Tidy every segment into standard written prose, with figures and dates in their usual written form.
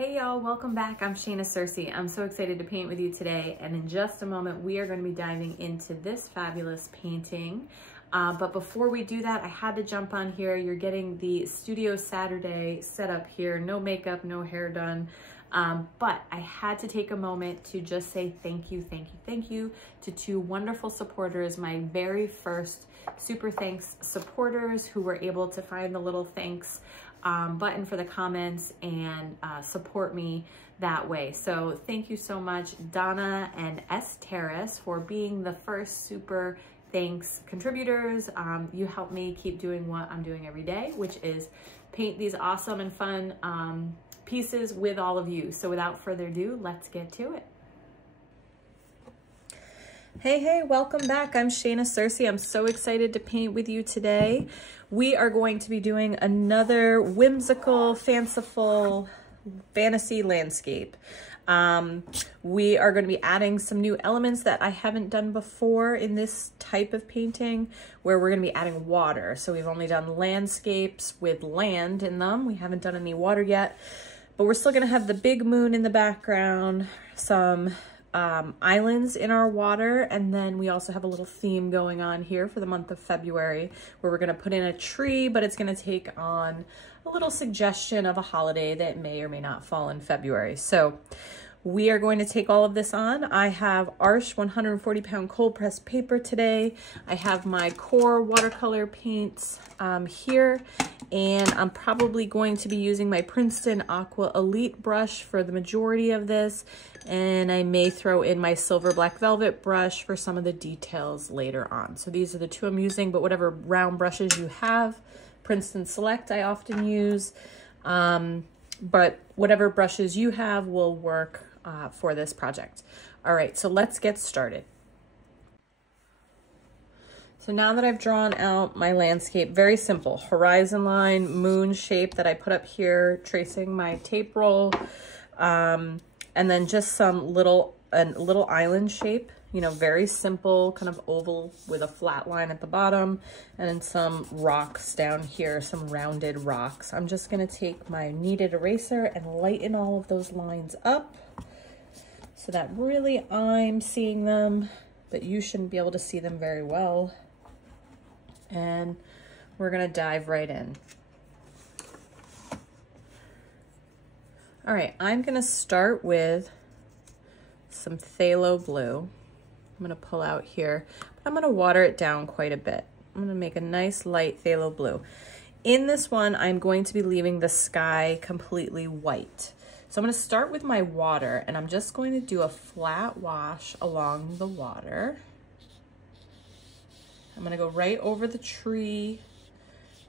Hey y'all, welcome back. I'm Shayna Cersei. I'm so excited to paint with you today, and in just a moment we are going to be diving into this fabulous painting. But before we do that, I had to jump on here. You're getting the Studio Saturday setup here, no makeup, no hair done. But I had to take a moment to just say thank you to two wonderful supporters, my very first super thanks supporters who were able to find the little thanks button for the comments and support me that way. So thank you so much, Donna and S. Terrace, for being the first super thanks contributors. You help me keep doing what I'm doing every day, which is paint these awesome and fun pieces with all of you. So without further ado, let's get to it. Hey, welcome back. I'm Shayna Cersei. I'm so excited to paint with you today. We are going to be doing another whimsical, fanciful fantasy landscape. We are going to be adding some new elements that I haven't done before in this type of painting, where we're going to be adding water. So we've only done landscapes with land in them. We haven't done any water yet, but we're still going to have the big moon in the background, some islands in our water, and then we also have a little theme going on here for the month of February where we're going to put in a tree, but it's going to take on a little suggestion of a holiday that may or may not fall in February. So we are going to take all of this on. I have Arches 140-pound cold pressed paper today. I have my core watercolor paints here, and I'm probably going to be using my Princeton Aqua Elite brush for the majority of this, and I may throw in my silver black velvet brush for some of the details later on. So these are the two I'm using, but whatever round brushes you have, Princeton Select I often use, but whatever brushes you have will work for this project. All right, so let's get started. So now that I've drawn out my landscape, very simple, horizon line, moon shape that I put up here, tracing my tape roll, and then just some little island shape, you know, very simple, kind of oval with a flat line at the bottom, and then some rocks down here, some rounded rocks. I'm just gonna take my kneaded eraser and lighten all of those lines up so that really I'm seeing them, but you shouldn't be able to see them very well. And we're gonna dive right in. All right, I'm gonna start with some phthalo blue. I'm gonna pull out here, but I'm gonna water it down quite a bit. I'm gonna make a nice light phthalo blue. In this one, I'm going to be leaving the sky completely white. So I'm gonna start with my water, and I'm just going to do a flat wash along the water. I'm gonna go right over the tree.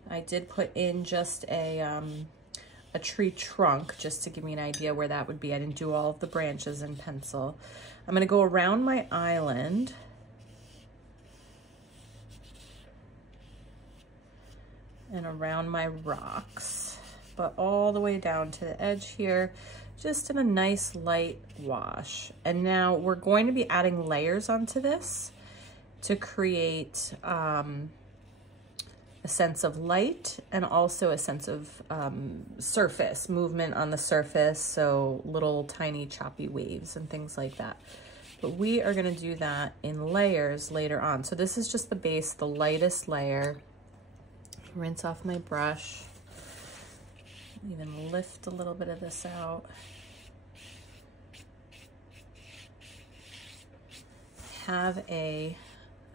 I did put in just a tree trunk just to give me an idea where that would be. I didn't do all of the branches in pencil. I'm gonna go around my island. And around my rocks, but all the way down to the edge here, just in a nice light wash. And now we're going to be adding layers onto this to create a sense of light and also a sense of surface, movement on the surface, so little tiny choppy waves and things like that. But we are gonna do that in layers later on. So this is just the base, the lightest layer. Rinse off my brush. Even lift a little bit of this out. Have a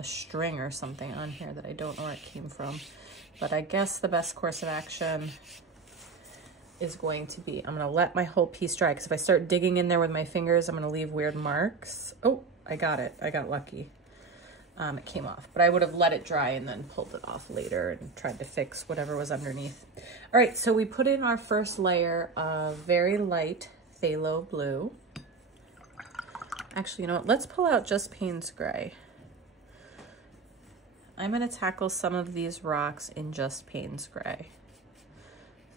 string or something on here that I don't know where it came from, but I guess the best course of action is going to be, I'm gonna let my whole piece dry, because if I start digging in there with my fingers, I'm gonna leave weird marks. Oh, I got it, I got lucky. It came off, but I would have let it dry and then pulled it off later and tried to fix whatever was underneath. All right, so we put in our first layer of very light phthalo blue. Actually, you know what, let's pull out just Payne's Gray. I'm gonna tackle some of these rocks in just Payne's Gray.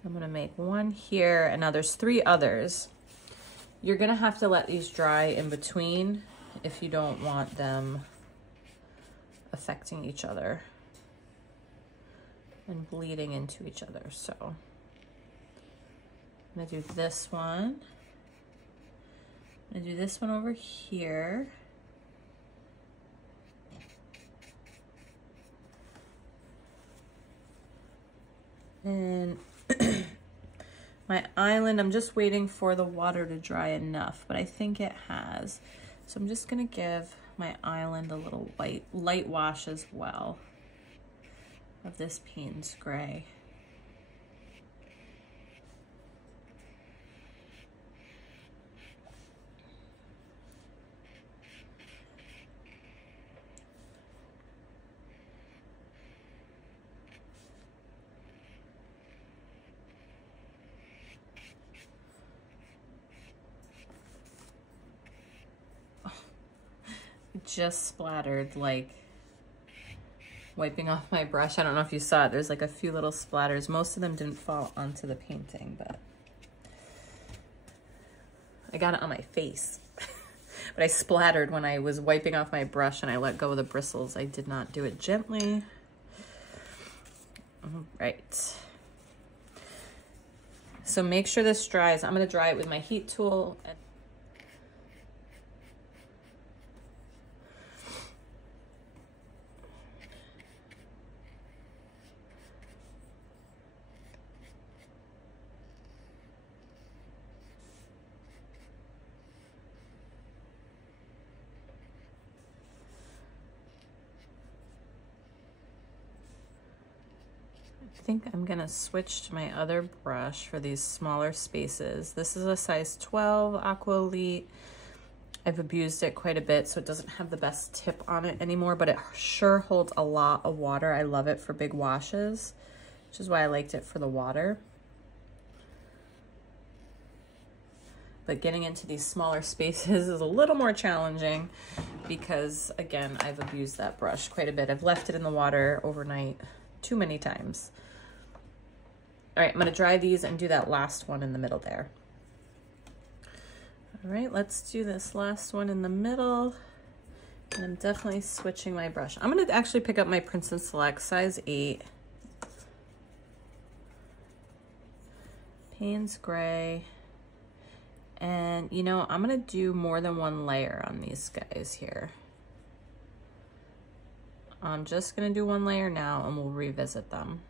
So I'm gonna make one here, and now there's 3 others. You're gonna have to let these dry in between if you don't want them affecting each other and bleeding into each other. So I'm gonna do this one. I'm gonna do this one over here. And my island, I'm just waiting for the water to dry enough, but I think it has. So I'm just gonna give my island a little light wash as well of this Payne's Gray. Just splattered, like wiping off my brush. I don't know if you saw it. There's like a few little splatters. Most of them didn't fall onto the painting, but I got it on my face. But I splattered when I was wiping off my brush and I let go of the bristles. I did not do it gently. All right. So make sure this dries. I'm going to dry it with my heat tool. I think I'm gonna switch to my other brush for these smaller spaces. This is a size 12 Aqua Elite. I've abused it quite a bit, so it doesn't have the best tip on it anymore, but it sure holds a lot of water. I love it for big washes, which is why I liked it for the water. But getting into these smaller spaces is a little more challenging because, again, I've abused that brush quite a bit. I've left it in the water overnight too many times. All right, I'm gonna dry these and do that last one in the middle there. All right, let's do this last one in the middle. And I'm definitely switching my brush. I'm gonna actually pick up my Prince & Select size 8. Payne's Gray. And you know, I'm gonna do more than one layer on these guys here. I'm just gonna do one layer now and we'll revisit them.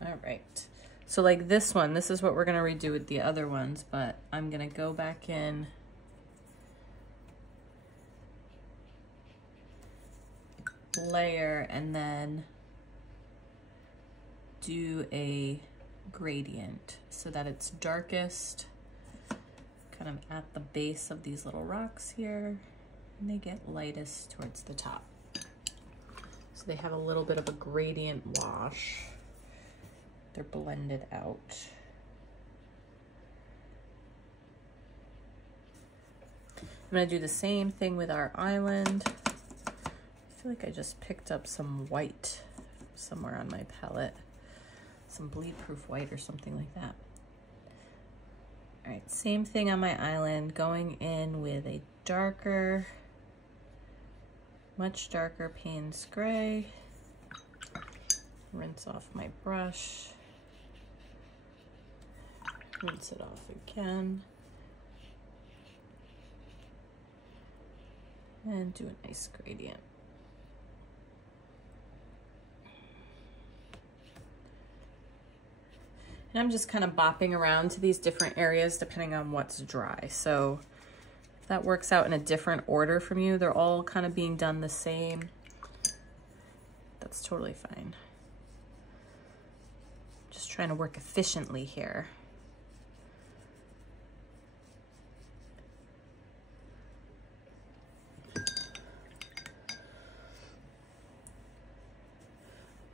All right, so like this one, this is what we're gonna redo with the other ones, but I'm gonna go back in layer and then do a gradient so that it's darkest kind of at the base of these little rocks here, and they get lightest towards the top. So they have a little bit of a gradient wash. They're blended out. I'm gonna do the same thing with our island. I feel like I just picked up some white somewhere on my palette, some bleed-proof white or something like that. All right, same thing on my island, going in with a darker, much darker Payne's Gray. Rinse off my brush. Rinse it off again. And do a nice gradient. And I'm just kind of bopping around to these different areas depending on what's dry. So if that works out in a different order from you, they're all kind of being done the same, that's totally fine. Just trying to work efficiently here.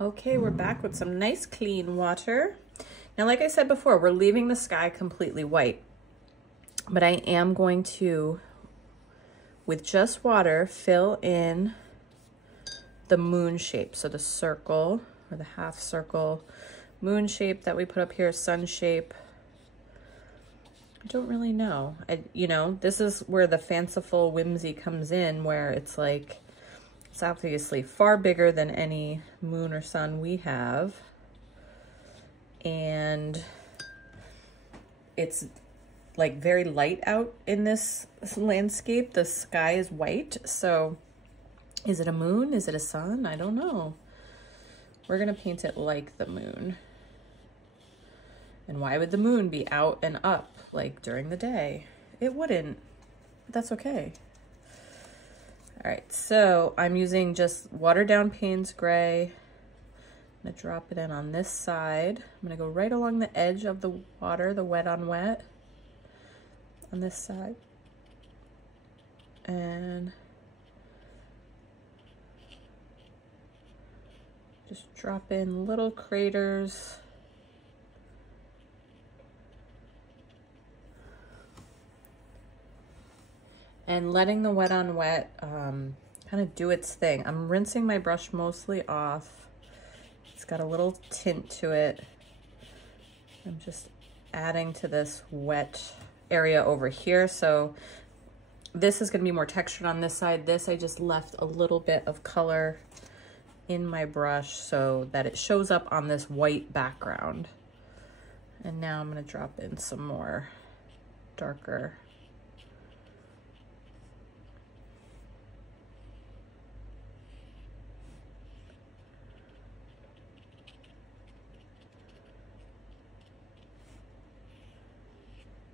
Okay, we're back with some nice clean water. Now, like I said before, we're leaving the sky completely white, but I am going to, with just water, fill in the moon shape. So the circle or the half circle moon shape that we put up here, sun shape. I don't really know. You know, this is where the fanciful whimsy comes in, where it's like, it's obviously far bigger than any moon or sun we have. And it's like very light out in this landscape. The sky is white. So is it a moon? Is it a sun? I don't know. We're gonna paint it like the moon. And why would the moon be out and up like during the day? It wouldn't, but that's okay. All right, so I'm using just watered down Payne's gray. I'm gonna drop it in on this side. I'm gonna go right along the edge of the water, the wet on wet, on this side. And just drop in little craters. And letting the wet on wet kind of do its thing. I'm rinsing my brush mostly off. It's got a little tint to it. I'm just adding to this wet area over here. So this is gonna be more textured on this side. This, I just left a little bit of color in my brush so that it shows up on this white background. And now I'm gonna drop in some more darker.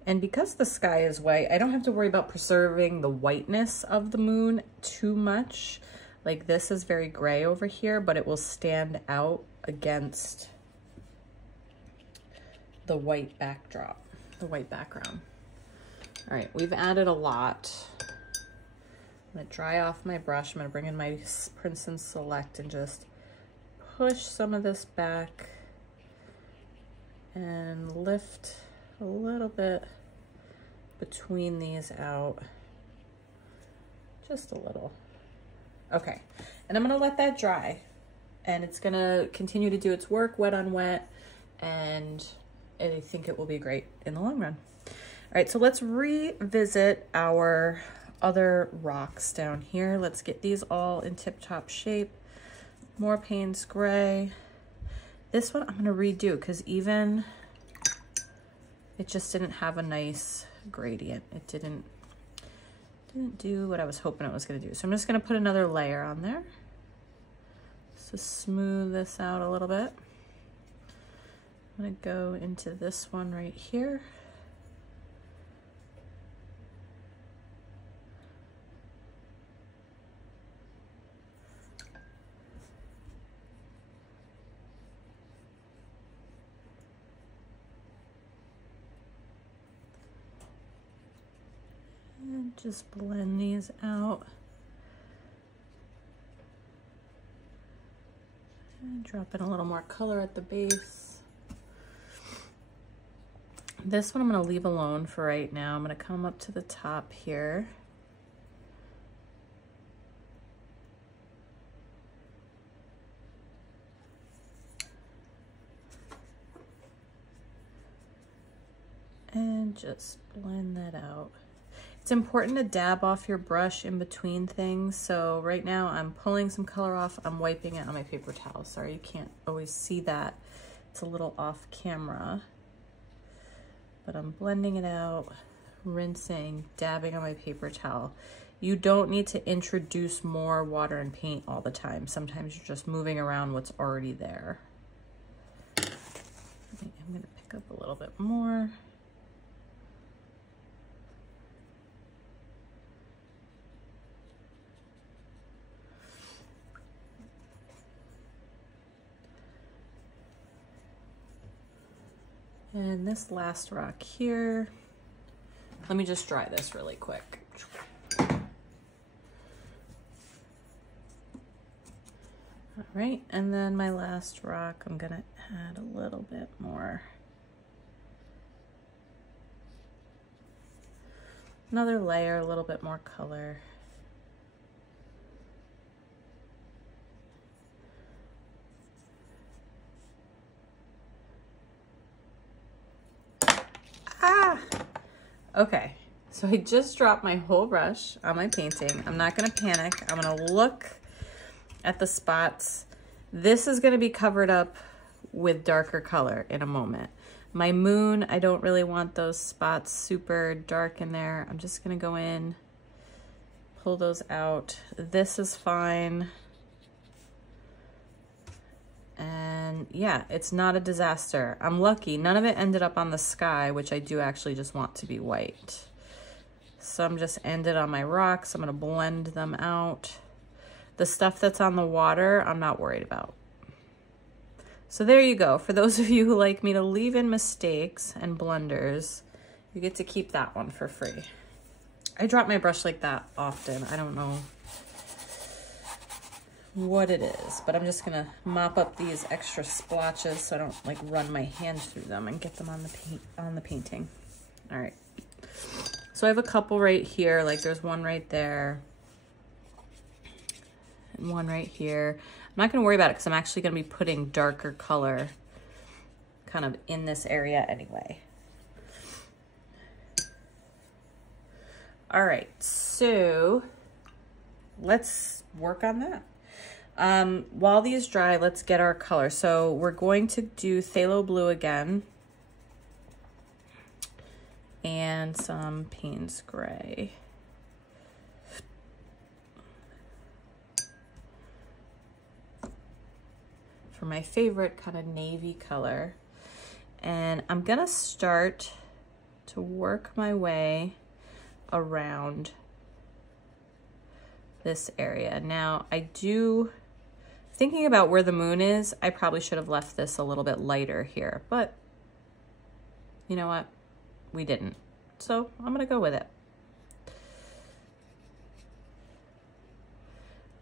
And because the sky is white, I don't have to worry about preserving the whiteness of the moon too much. Like this is very gray over here, but it will stand out against the white backdrop, the white background. All right, we've added a lot. I'm gonna dry off my brush. I'm gonna bring in my Princeton Select and just push some of this back and lift a little bit between these out, just a little. Okay, and I'm gonna let that dry, and it's gonna continue to do its work, wet on wet, and I think it will be great in the long run. All right, so let's revisit our other rocks down here. Let's get these all in tip-top shape. More Payne's gray. This one I'm gonna redo because even it just didn't have a nice gradient. It didn't do what I was hoping it was gonna do. So I'm just gonna put another layer on there. So smooth this out a little bit. I'm gonna go into this one right here. And just blend these out. And drop in a little more color at the base. This one I'm going to leave alone for right now. I'm going to come up to the top here. And just blend that out. It's important to dab off your brush in between things. So right now I'm pulling some color off. I'm wiping it on my paper towel. Sorry, you can't always see that. It's a little off camera. But I'm blending it out, rinsing, dabbing on my paper towel. You don't need to introduce more water and paint all the time. Sometimes you're just moving around what's already there. I think I'm gonna pick up a little bit more. And this last rock here, let me just dry this really quick. All right, and then my last rock, I'm gonna add a little bit more. Another layer, a little bit more color. Ah! Okay, so I just dropped my whole brush on my painting. I'm not gonna panic. I'm gonna look at the spots. This is gonna be covered up with darker color in a moment. My moon, I don't really want those spots super dark in there. I'm just gonna go in, pull those out. This is fine. And yeah, it's not a disaster. I'm lucky. None of it ended up on the sky, which I do actually just want to be white. Some just ended on my rocks. I'm gonna blend them out. The stuff that's on the water, I'm not worried about. So there you go. For those of you who like me to leave in mistakes and blunders, you get to keep that one for free. I drop my brush like that often. I don't know what it is, but I'm just gonna mop up these extra splotches so I don't like run my hand through them and get them on the painting. All right. So I have a couple right here, like there's one right there and one right here. I'm not gonna worry about it because I'm actually gonna be putting darker color kind of in this area anyway. All right, so let's work on that. While these dry, let's get our color. So we're going to do phthalo blue again and some Payne's gray. For my favorite kind of navy color. And I'm gonna start to work my way around this area. Now thinking about where the moon is, I probably should have left this a little bit lighter here, but you know what? We didn't. So I'm gonna go with it.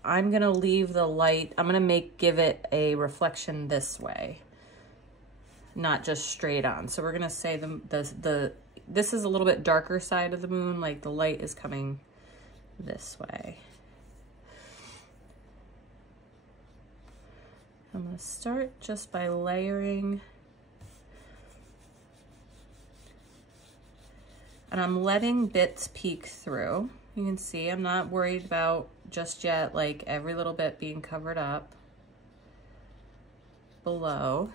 I'm gonna leave the light, I'm gonna give it a reflection this way, not just straight on. So we're gonna say this is a little bit darker side of the moon, like the light is coming this way. I'm gonna start just by layering, and I'm letting bits peek through. You can see I'm not worried about just yet like every little bit being covered up below.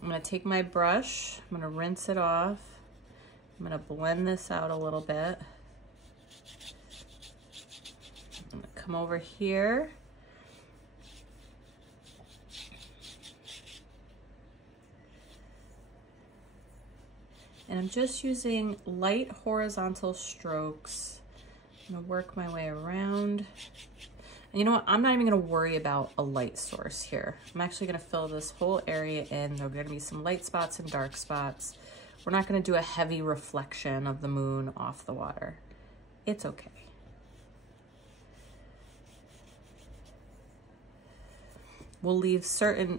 I'm gonna take my brush, I'm gonna rinse it off, I'm gonna blend this out a little bit. I'm gonna come over here. And I'm just using light horizontal strokes. I'm gonna work my way around. And you know what? I'm not even gonna worry about a light source here. I'm actually gonna fill this whole area in. There are gonna be some light spots and dark spots. We're not gonna do a heavy reflection of the moon off the water. It's okay. We'll leave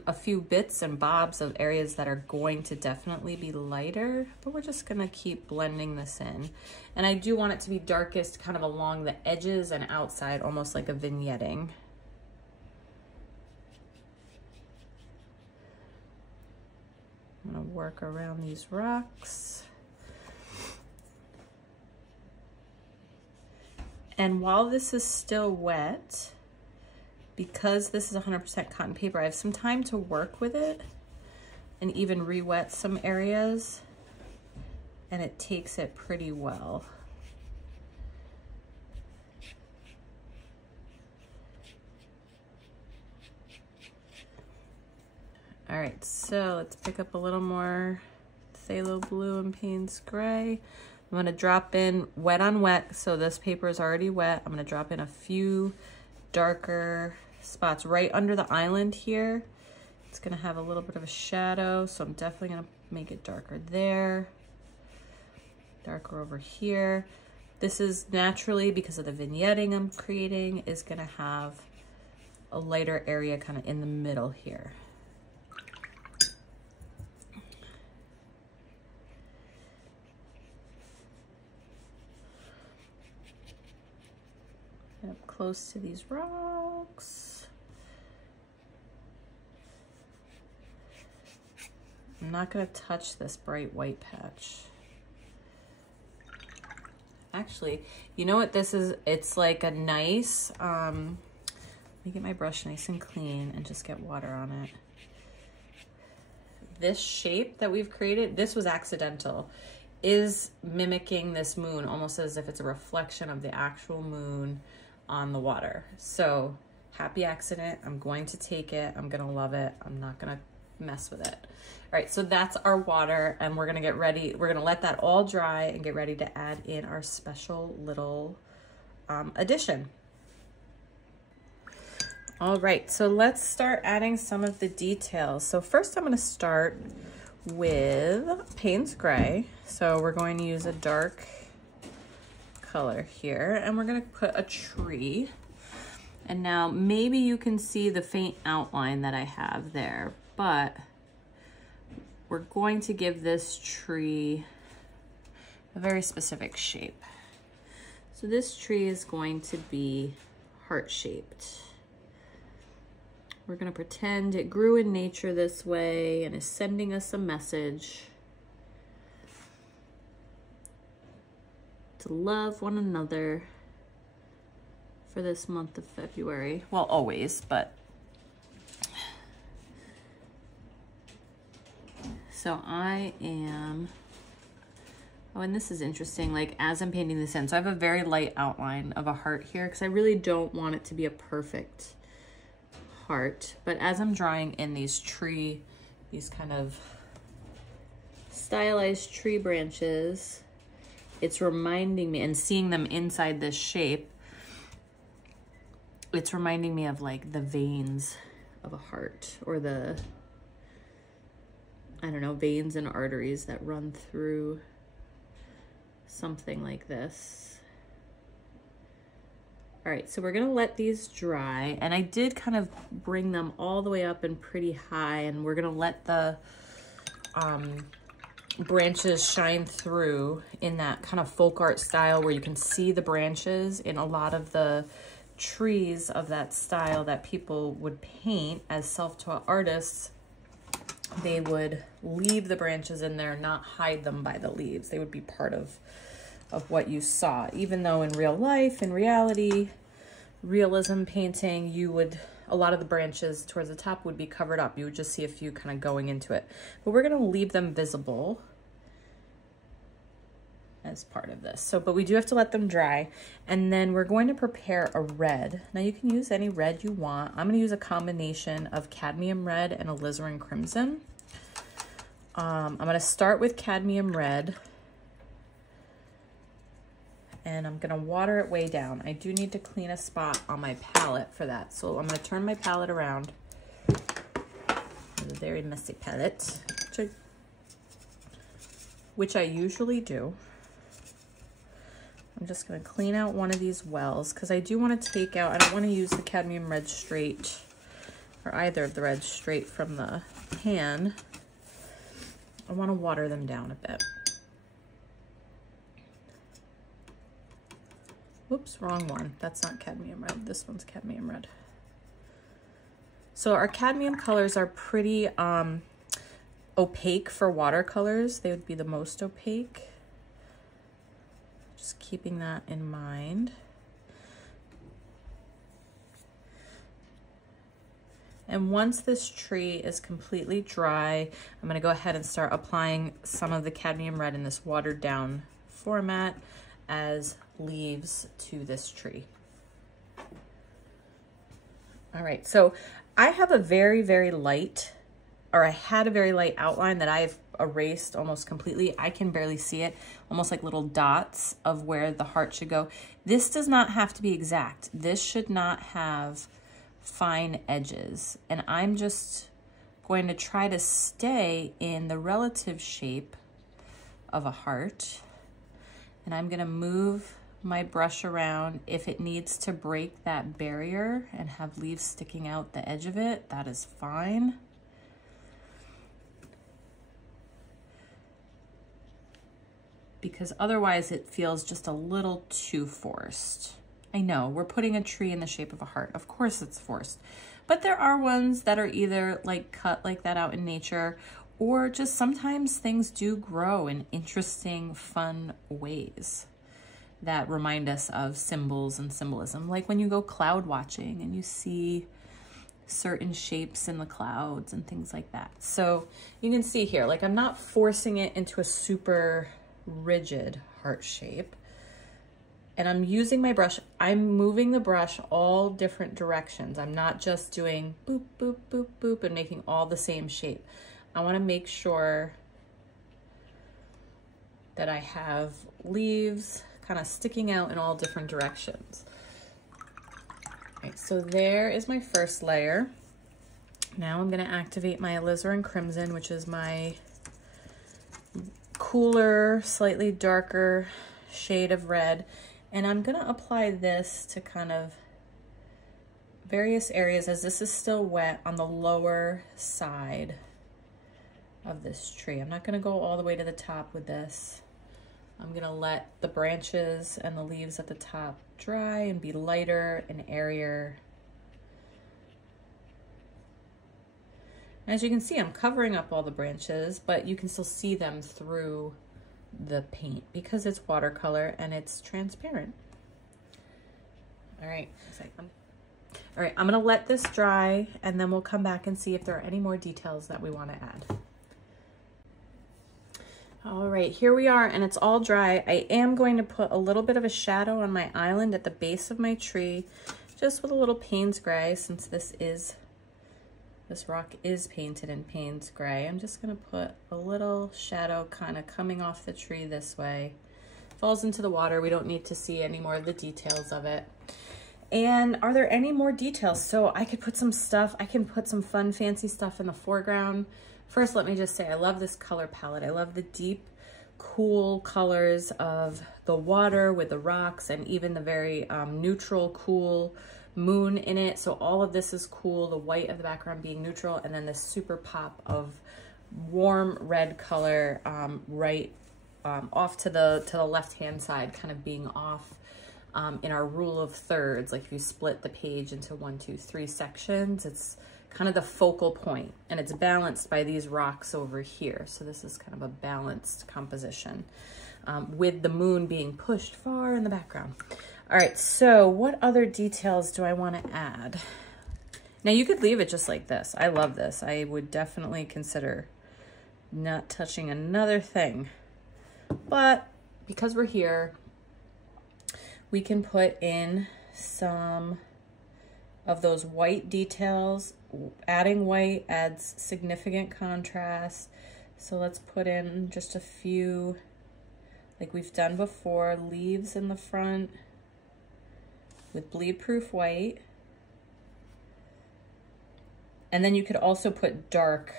a few bits and bobs of areas that are going to definitely be lighter, but we're just gonna keep blending this in. And I do want it to be darkest kind of along the edges and outside, almost like a vignetting. I'm gonna work around these rocks. And while this is still wet, because this is 100% cotton paper, I have some time to work with it and even re-wet some areas, and it takes it pretty well. All right, so let's pick up a little more phthalo blue and Payne's gray. I'm gonna drop in wet on wet, so this paper is already wet. I'm gonna drop in a few darker spots right under the island here. It's gonna have a little bit of a shadow, so I'm definitely gonna make it darker there, darker over here. This is naturally, because of the vignetting I'm creating, is gonna have a lighter area kind of in the middle here. Get up close to these rocks. I'm not gonna touch this bright white patch. Actually, you know what this is? It's like a nice, let me get my brush nice and clean and just get water on it. This shape that we've created, this was accidental, is mimicking this moon almost as if it's a reflection of the actual moon on the water. So happy accident. I'm going to take it. I'm gonna love it. I'm not gonna mess with it. All right, so that's our water, and we're gonna get ready. We're gonna let that all dry and get ready to add in our special little addition. All right, so let's start adding some of the details. So first I'm gonna start with Payne's Gray. So we're going to use a dark color here, and we're gonna put a tree. And now maybe you can see the faint outline that I have there, but we're going to give this tree a very specific shape. So this tree is going to be heart-shaped. We're gonna pretend it grew in nature this way and is sending us a message to love one another for this month of February. Well, always, but. So I am, oh, and this is interesting, like as I'm painting this in, so I have a very light outline of a heart here because I really don't want it to be a perfect heart. But as I'm drawing in these kind of stylized tree branches, it's reminding me, and seeing them inside this shape, it's reminding me of like the veins of a heart, or the, I don't know, veins and arteries that run through something like this. All right, so we're gonna let these dry, and I did kind of bring them all the way up and pretty high, and we're gonna let the branches shine through in that kind of folk art style where you can see the branches in a lot of the trees of that style that people would paint as self-taught artists. They would leave the branches in there, not hide them by the leaves. They would be part of what you saw, even though in real life, in reality, realism painting, you would, a lot of the branches towards the top would be covered up. You would just see a few kind of going into it. But we're gonna leave them visible as part of this. So, but we do have to let them dry. And then we're going to prepare a red. Now you can use any red you want. I'm gonna use a combination of cadmium red and alizarin crimson. I'm gonna start with cadmium red, and I'm gonna water it way down. I do need to clean a spot on my palette for that. So I'm gonna turn my palette around. It's a very messy palette, which I usually do. I'm just gonna clean out one of these wells because I do wanna take out, I don't wanna use the cadmium red straight, or either of the reds straight from the pan. I wanna water them down a bit. Oops, wrong one. That's not cadmium red. This one's cadmium red. So our cadmium colors are pretty opaque for watercolors. They would be the most opaque. Just keeping that in mind. And once this tree is completely dry, I'm gonna go ahead and start applying some of the cadmium red in this watered down format as leaves to this tree. All right, so I have a very, very light, or I had a very light outline that I've erased almost completely. I can barely see it, almost like little dots of where the heart should go. This does not have to be exact. This should not have fine edges. And I'm just going to try to stay in the relative shape of a heart. And I'm gonna move my brush around. If it needs to break that barrier and have leaves sticking out the edge of it, that is fine. Because otherwise it feels just a little too forced. I know, we're putting a tree in the shape of a heart. Of course it's forced. But there are ones that are either like cut like that out in nature, or just sometimes things do grow in interesting, fun ways that remind us of symbols and symbolism. Like when you go cloud watching and you see certain shapes in the clouds and things like that. So you can see here, like I'm not forcing it into a super rigid heart shape. And I'm using my brush, I'm moving the brush all different directions. I'm not just doing boop, boop, boop, boop, and making all the same shape. I wanna make sure that I have leaves kind of sticking out in all different directions. Right, so there is my first layer. Now I'm gonna activate my alizarin crimson, which is my cooler, slightly darker shade of red. And I'm gonna apply this to kind of various areas as this is still wet on the lower side of this tree. I'm not gonna go all the way to the top with this. I'm gonna let the branches and the leaves at the top dry and be lighter and airier. As you can see, I'm covering up all the branches, but you can still see them through the paint because it's watercolor and it's transparent. All right, I'm gonna let this dry and then we'll come back and see if there are any more details that we want to add. All right, here we are and it's all dry. I am going to put a little bit of a shadow on my island at the base of my tree, just with a little Payne's gray, since this rock is painted in Payne's gray. I'm just gonna put a little shadow kind of coming off the tree this way. Falls into the water, we don't need to see any more of the details of it. And are there any more details? So I could put some stuff, I can put some fun, fancy stuff in the foreground. First, let me just say, I love this color palette. I love the deep, cool colors of the water with the rocks and even the very neutral, cool moon in it. So all of this is cool, the white of the background being neutral, and then this super pop of warm red color off to the left-hand side, kind of being off in our rule of thirds. Like if you split the page into 1, 2, 3 sections, it's kind of the focal point, and it's balanced by these rocks over here. So this is kind of a balanced composition with the moon being pushed far in the background. All right, so what other details do I want to add? Now you could leave it just like this. I love this. I would definitely consider not touching another thing. But because we're here, we can put in some of those white details. Adding white adds significant contrast. So let's put in just a few, like we've done before, leaves in the front with bleed-proof white. And then you could also put dark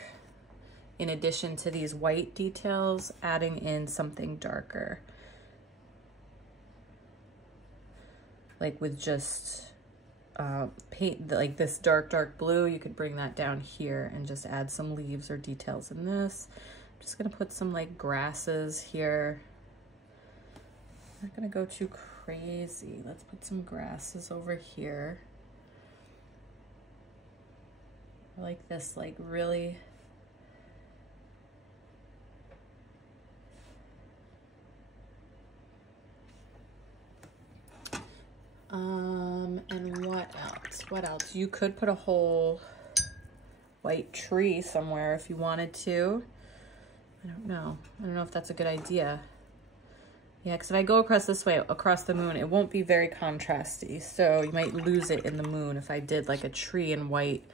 in addition to these white details, adding in something darker. Like with just paint, like this dark blue, you could bring that down here and just add some leaves or details in this. I'm just gonna put some like grasses here. I'm not gonna go too crazy. Let's put some grasses over here. I like this, like really and what else? You could put a whole white tree somewhere if you wanted to. I don't know if that's a good idea. Yeah, because if I go across this way, across the moon, it won't be very contrasty. So you might lose it in the moon if I did like a tree in white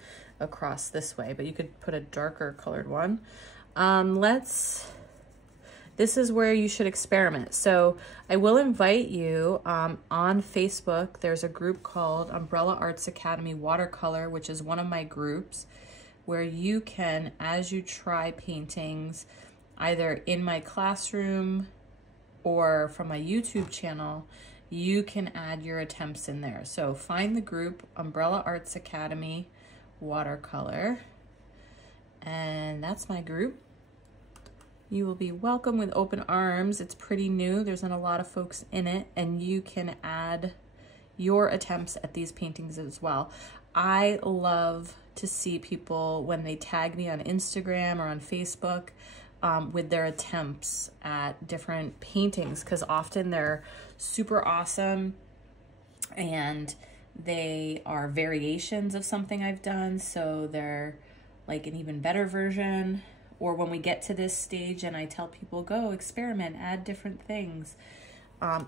across this way, but you could put a darker colored one. This is where you should experiment. So I will invite you on Facebook. There's a group called Umbrella Arts Academy Watercolor, which is one of my groups where you can, as you try paintings, either in my classroom or from my YouTube channel, you can add your attempts in there. So find the group Umbrella Arts Academy Watercolor, and that's my group. You will be welcome with open arms. It's pretty new. There's not a lot of folks in it, and you can add your attempts at these paintings as well. I love to see people when they tag me on Instagram or on Facebook with their attempts at different paintings, because often they're super awesome and they are variations of something I've done, so they're like an even better version. Or when we get to this stage and I tell people, go experiment, add different things,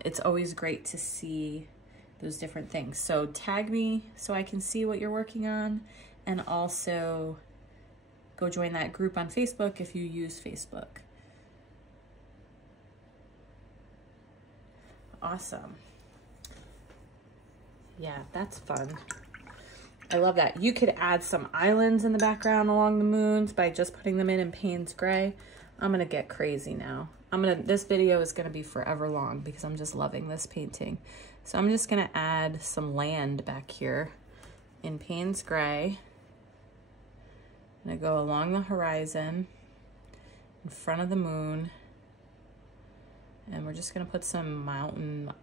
it's always great to see those different things. So tag me so I can see what you're working on, and also go join that group on Facebook if you use Facebook. Awesome. Yeah, that's fun. I love that. You could add some islands in the background along the moons by just putting them in Payne's Gray. I'm gonna get crazy now. This video is gonna be forever long because I'm just loving this painting. So I'm just gonna add some land back here in Payne's Gray. I'm gonna go along the horizon in front of the moon. And we're just gonna put some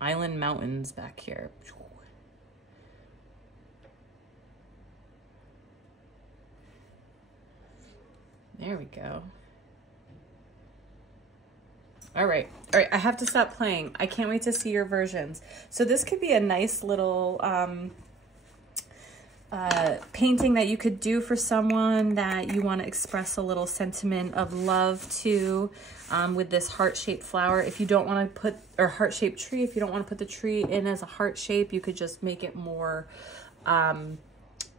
island mountains back here. There we go. All right, I have to stop playing. I can't wait to see your versions. So this could be a nice little painting that you could do for someone that you want to express a little sentiment of love to, with this heart-shaped flower. If you don't want to put, or heart-shaped tree, if you don't want to put the tree in as a heart shape, you could just make it more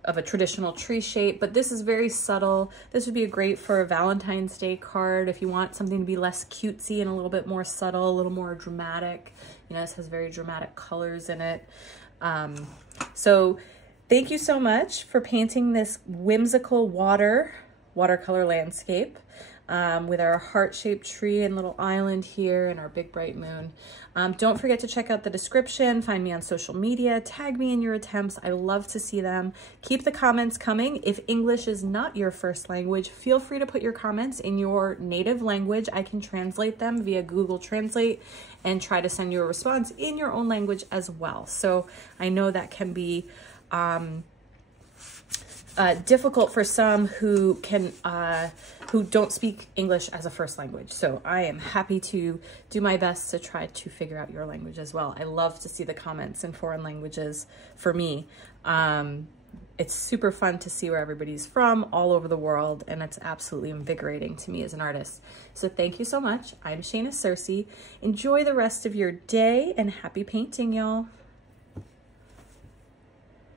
of a traditional tree shape, but this is very subtle. This would be great for a Valentine's Day card if you want something to be less cutesy and a little bit more subtle, a little more dramatic. You know, this has very dramatic colors in it. So thank you so much for painting this whimsical watercolor landscape with our heart-shaped tree and little island here and our big bright moon. Don't forget to check out the description, find me on social media, tag me in your attempts. I love to see them. Keep the comments coming. If English is not your first language, feel free to put your comments in your native language. I can translate them via Google Translate and try to send you a response in your own language as well. So I know that can be difficult for some who don't speak English as a first language. So I am happy to do my best to try to figure out your language as well. I love to see the comments in foreign languages for me. It's super fun to see where everybody's from all over the world, and it's absolutely invigorating to me as an artist. So thank you so much. I'm Shayna Cersei. Enjoy the rest of your day and happy painting, y'all.